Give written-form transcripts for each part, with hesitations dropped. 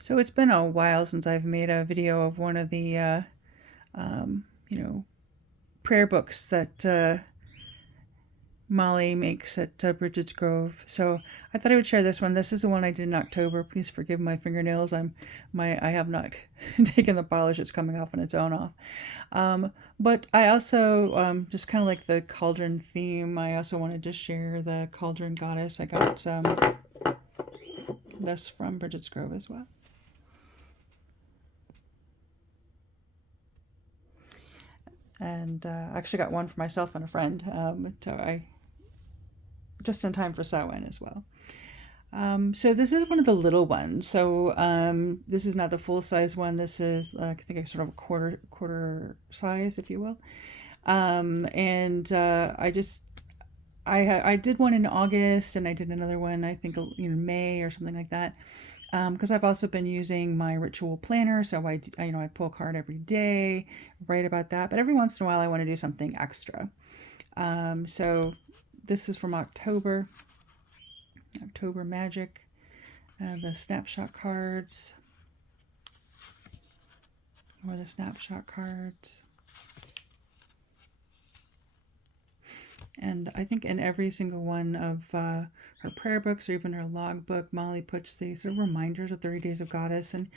So it's been a while since I've made a video of one of the, you know, prayer books that Molly makes at Bridget's Grove. So I thought I would share this one. This is the one I did in October. Please forgive my fingernails. I have not taken the polish. It's coming off on its own off. But I also just kind of like the cauldron theme. I also wanted to share the cauldron goddess. I got this from Bridget's Grove as well. And I actually got one for myself and a friend. So I just in time for Samhain as well. So this is one of the little ones. So this is not the full size one. This is I think a sort of a quarter size, if you will. And I did one in August, and I did another one I think May or something like that. Because I've also been using my ritual planner, so I pull a card every day, write about that. But every once in a while, I want to do something extra. So this is from October Magic, the snapshot cards, or the snapshot cards. And I think in every single one of her prayer books or even her log book, Molly puts these sort of reminders of 30 Days of Goddess, and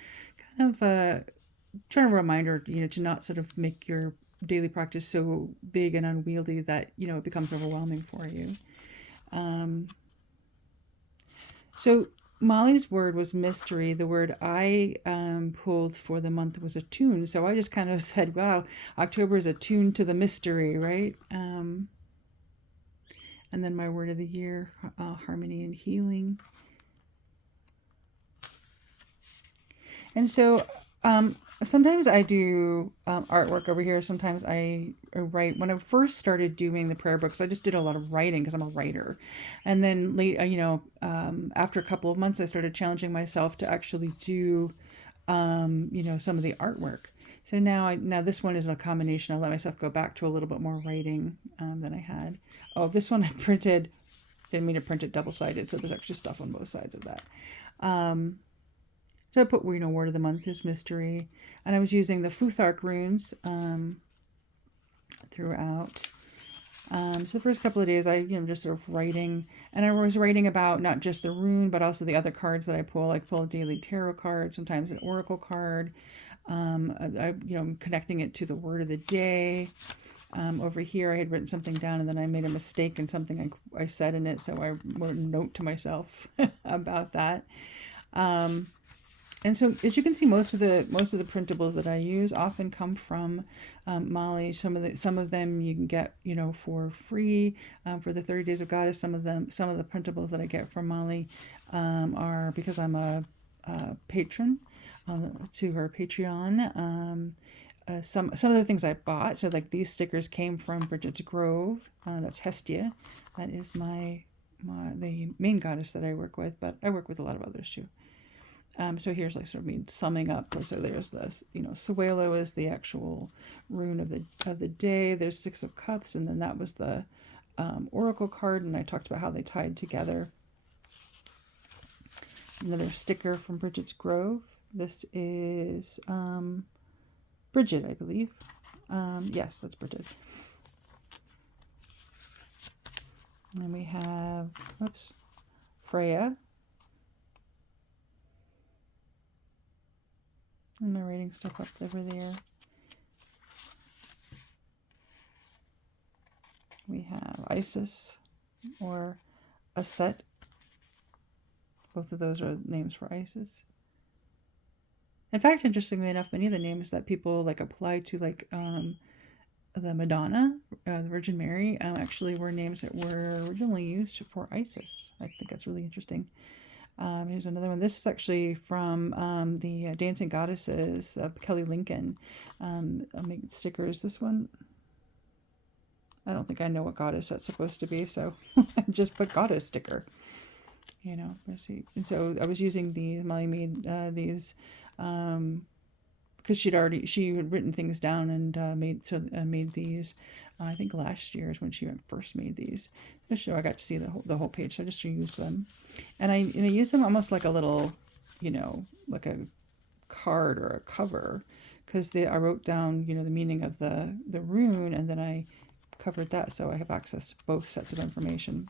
kind of trying to remind her, to not sort of make your daily practice so big and unwieldy that, it becomes overwhelming for you. So Molly's word was mystery. The word I pulled for the month was attune. So I just kind of said, wow, October is attuned to the mystery, right? And then my word of the year, harmony and healing. And so sometimes I do artwork over here. Sometimes I write. When I first started doing the prayer books, I just did a lot of writing because I'm a writer. And then after a couple of months, I started challenging myself to actually do, some of the artwork. So now this one is a combination. I let myself go back to a little bit more writing than I had. Oh, this one I printed. Didn't mean to print it double-sided, so there's extra stuff on both sides of that. So I put, word of the month is mystery. And I was using the Futhark runes throughout. So the first couple of days, I, just sort of writing. And I was writing about not just the rune, but also the other cards that I pull. I pull a daily tarot card, sometimes an oracle card. Connecting it to the word of the day. Over here, I had written something down, and then I made a mistake in something I said in it, so I wrote a note to myself about that. And so, as you can see, most of the printables that I use often come from Molly. Some of them you can get, for free for the 30 Days of Goddess. Some of the printables that I get from Molly are because I'm a patron to her Patreon. Some of the things I bought, so like these stickers came from Bridget's Grove. That's Hestia. That is the main goddess that I work with, but I work with a lot of others too. So here's like sort of me summing up. So there's this, Suelo is the actual rune of the day. There's 6 of Cups, and then that was the oracle card, and I talked about how they tied together. Another sticker from Bridget's Grove. This is Bridget, I believe. Yes, that's Bridget. And we have, Freya. And my writing stuff up over there. We have Isis or Aset. Both of those are names for Isis. In fact, interestingly enough, many of the names that people apply to the Madonna, the Virgin Mary, actually were names that were originally used for Isis. I think that's really interesting. Here's another one. This is actually from the Dancing Goddesses of Kelly Lincoln. I'll make stickers. This one, I don't think I know what goddess that's supposed to be, so I just put goddess sticker. And so I was using these. Molly made these because she had written things down and made these. I think last year is when she first made these. So I got to see the whole page. So I just used them, and I used them almost like a little, like a card or a cover, because I wrote down, the meaning of the rune, and then I covered that, so I have access to both sets of information.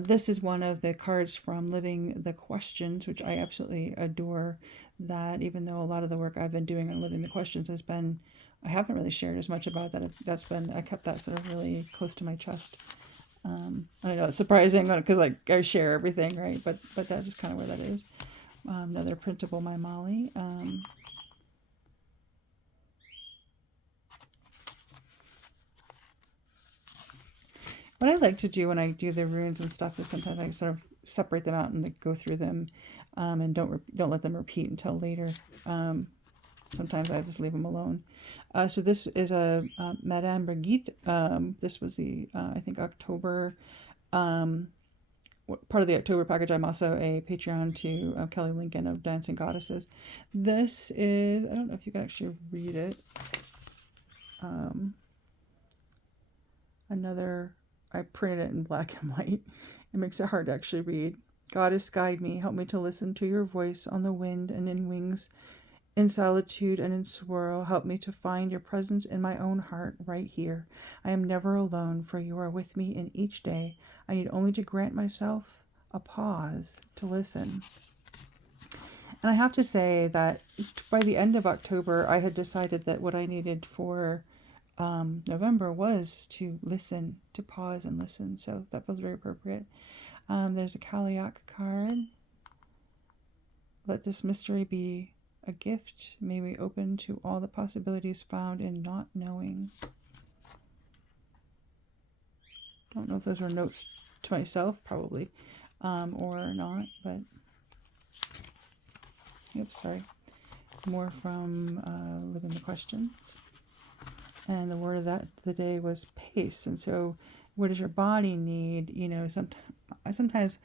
This is one of the cards from Living the Questions, which I absolutely adore. That even though a lot of the work I've been doing on Living the Questions has been, I haven't really shared as much about that. I kept that sort of really close to my chest. I know it's surprising because I share everything, right? But that's just kind of where that is. Another printable by Molly. What I like to do when I do the runes and stuff is sometimes I sort of separate them out and go through them, and don't let them repeat until later. Sometimes I just leave them alone. So this is a Madame Brigitte. This was the I think October, part of the October package. I'm also a Patreon to Kelly Lincoln of Dancing Goddesses. This is, I don't know if you can actually read it. Another, I printed it in black and white. It makes it hard to actually read. Goddess, guide me. Help me to listen to your voice on the wind and in wings, in solitude and in swirl. Help me to find your presence in my own heart right here. I am never alone, for you are with me in each day. I need only to grant myself a pause to listen. And I have to say that by the end of October, I had decided that what I needed for November was to listen, to pause and listen. So that feels very appropriate. There's a Kaliak card. Let this mystery be a gift. May we open to all the possibilities found in not knowing. Don't know if those were notes to myself, probably, or not, but oops, sorry. More from Living the Questions. And the word of the day was pace. And so what does your body need? Sometimes,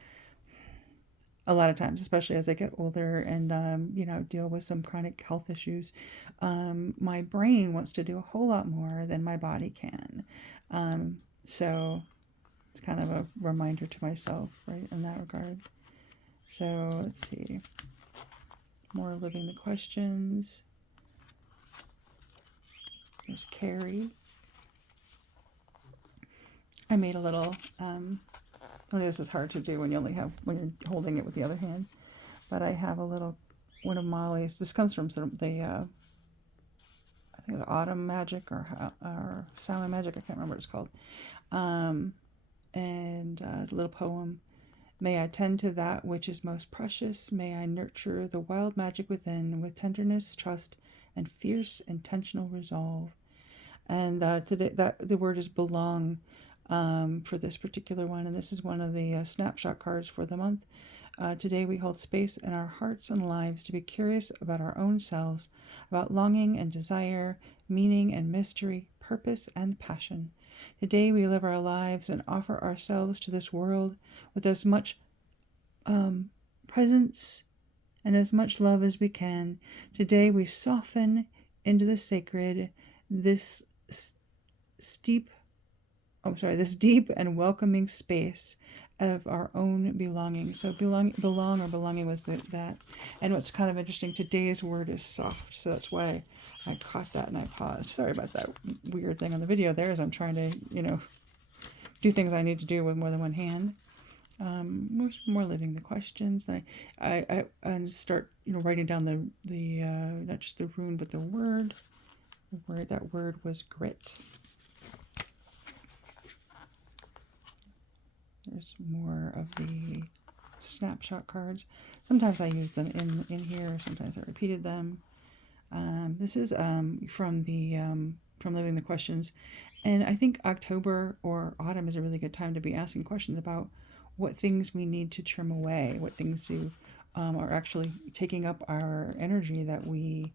a lot of times, especially as I get older and, deal with some chronic health issues, my brain wants to do a whole lot more than my body can. So it's kind of a reminder to myself, right, in that regard. So let's see. More Living the Questions. There's Carrie. I made a little, this is hard to do when when you're holding it with the other hand, but I have a little, one of Molly's, this comes from sort of the, I think the Autumn Magic or Silent Magic, I can't remember what it's called, and a little poem. May I tend to that which is most precious. May I nurture the wild magic within with tenderness, trust, and fierce intentional resolve. And today, that the word is belong for this particular one, and this is one of the snapshot cards for the month. Today we hold space in our hearts and lives to be curious about our own selves, about longing and desire, meaning and mystery, purpose and passion. Today we live our lives and offer ourselves to this world with as much presence and as much love as we can. Today we soften into the sacred, this deep and welcoming space of our own belonging. So belong or belonging was that. And what's kind of interesting, today's word is soft. So that's why I caught that and I paused. Sorry about that weird thing on the video there as I'm trying to, do things I need to do with more than one hand. More Living the Questions. And I start, writing down the not just the rune, but the word. That word was grit. There's more of the snapshot cards. Sometimes I use them in here. Sometimes I repeated them. This is from Living the Questions. And I think October or autumn is a really good time to be asking questions about what things we need to trim away, what things are actually taking up our energy that we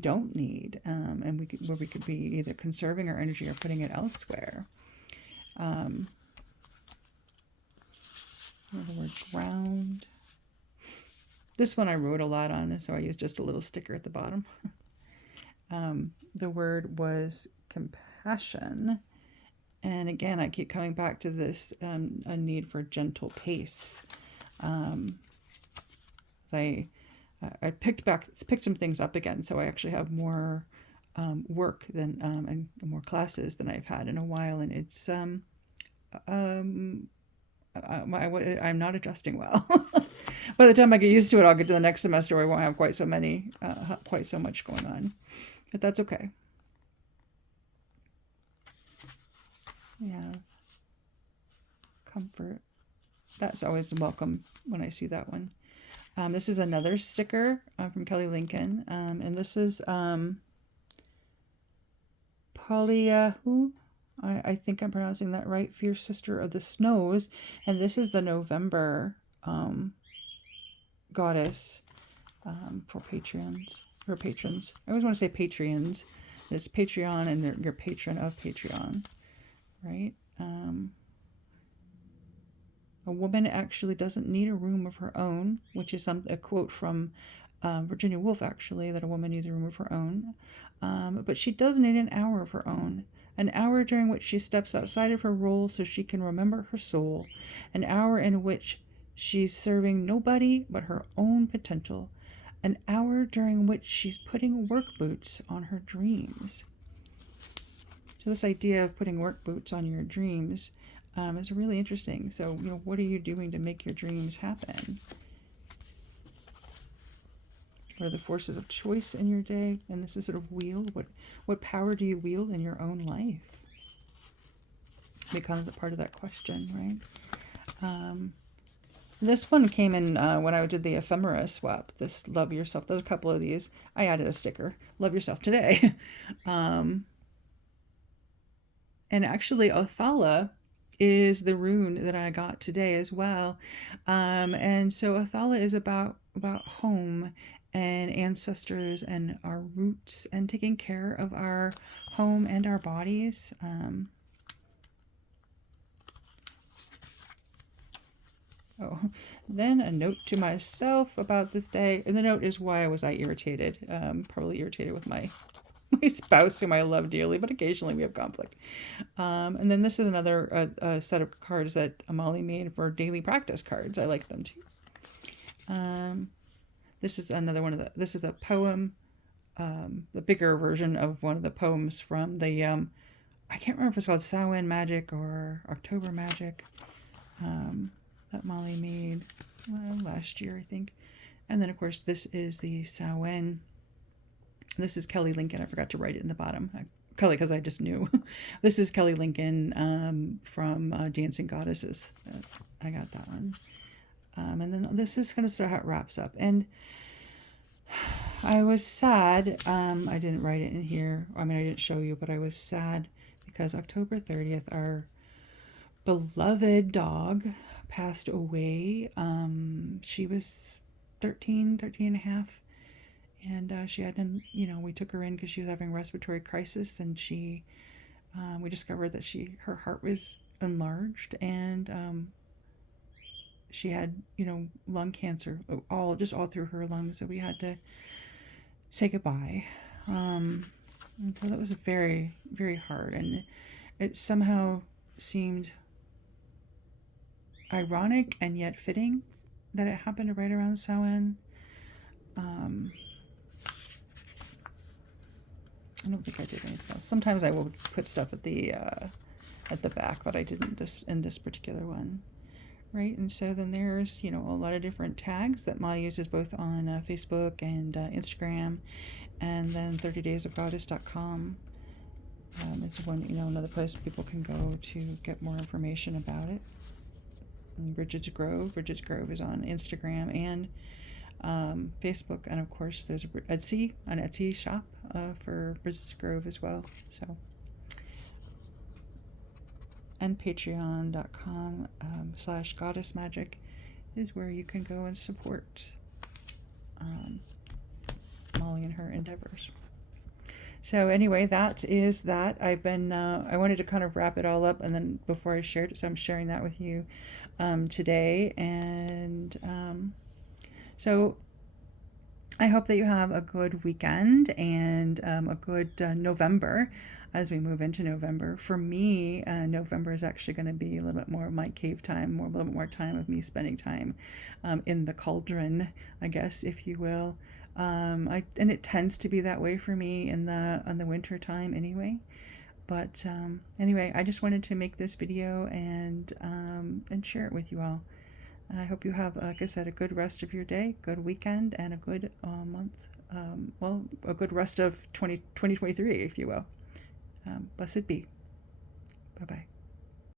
don't need, and where we could be either conserving our energy or putting it elsewhere. The word ground. This one I wrote a lot on, so I used just a little sticker at the bottom. The word was compassion. And again, I keep coming back to this, a need for gentle pace. I picked some things up again, so I actually have more work than and more classes than I've had in a while, and it's um, I'm not adjusting well. By the time I get used to it, I'll get to the next semester where I won't have quite so much going on, but that's okay. Yeah, comfort. That's always welcome when I see that one. This is another sticker from Kelly Lincoln, and this is Polyahu. I think I'm pronouncing that right. Fierce Sister of the Snows, and this is the November goddess for patrons. I always want to say Patreons. It's Patreon, and your patron of Patreon, right? A woman actually doesn't need a room of her own, which is a quote from Virginia Woolf, actually, that a woman needs a room of her own. But she does need an hour of her own. An hour during which she steps outside of her role so she can remember her soul. An hour in which she's serving nobody but her own potential. An hour during which she's putting work boots on her dreams. So this idea of putting work boots on your dreams is really interesting. So, what are you doing to make your dreams happen? What are the forces of choice in your day? And this is sort of wield. What power do you wield in your own life? Becomes a part of that question, right? This one came in when I did the ephemera swap. This Love Yourself. There's a couple of these. I added a sticker. Love Yourself Today. And actually, Othala is the rune that I got today as well. And so Othala is about home and ancestors and our roots and taking care of our home and our bodies. Then a note to myself about this day. And the note is, why was I irritated? Probably irritated with my spouse, whom I love dearly, but occasionally we have conflict. And then this is another set of cards that Amali made for daily practice cards. I like them too. This is another one of this is a poem, the bigger version of one of the poems from the, I can't remember if it's called Samhain Magic or October Magic, that Molly made last year, I think. And then, of course, this is the Samhain. This is Kelly Lincoln. I forgot to write it in the bottom. Kelly, because I just knew. This is Kelly Lincoln from Dancing Goddesses. I got that one. And then this is kind of sort of how it wraps up. And I was sad. I didn't write it in here. I mean, I didn't show you, but I was sad because October 30th, our beloved dog passed away. She was 13 and a half. And she had, we took her in because she was having a respiratory crisis, and we discovered that her heart was enlarged, and she had, lung cancer, all through her lungs. So we had to say goodbye. And so that was very, very hard, and it somehow seemed ironic and yet fitting that it happened right around Samhain. I don't think I did anything else. Sometimes I will put stuff at the back, but I didn't in this particular one, right? And so then there's a lot of different tags that Ma uses both on Facebook and Instagram, and then 30daysofgoddess.com is one another place people can go to get more information about it. And Bridget's Grove is on Instagram and Facebook, and of course there's an Etsy shop for Bridget's Grove as well. So, and patreon.com /goddess magic is where you can go and support Molly and her endeavors. So anyway, that is that. I've been I wanted to kind of wrap it all up, and then before I shared it, so I'm sharing that with you today. And so I hope that you have a good weekend and a good November. as we move into November. For me, November is actually going to be a little bit more of my cave time, a little bit more time of me spending time in the cauldron, I guess, if you will. And it tends to be that way for me in the winter time anyway. But anyway, I just wanted to make this video and share it with you all. I hope you have, like I said, a good rest of your day, good weekend, and a good month. Well, a good rest of 2023, if you will. Blessed be. Bye-bye.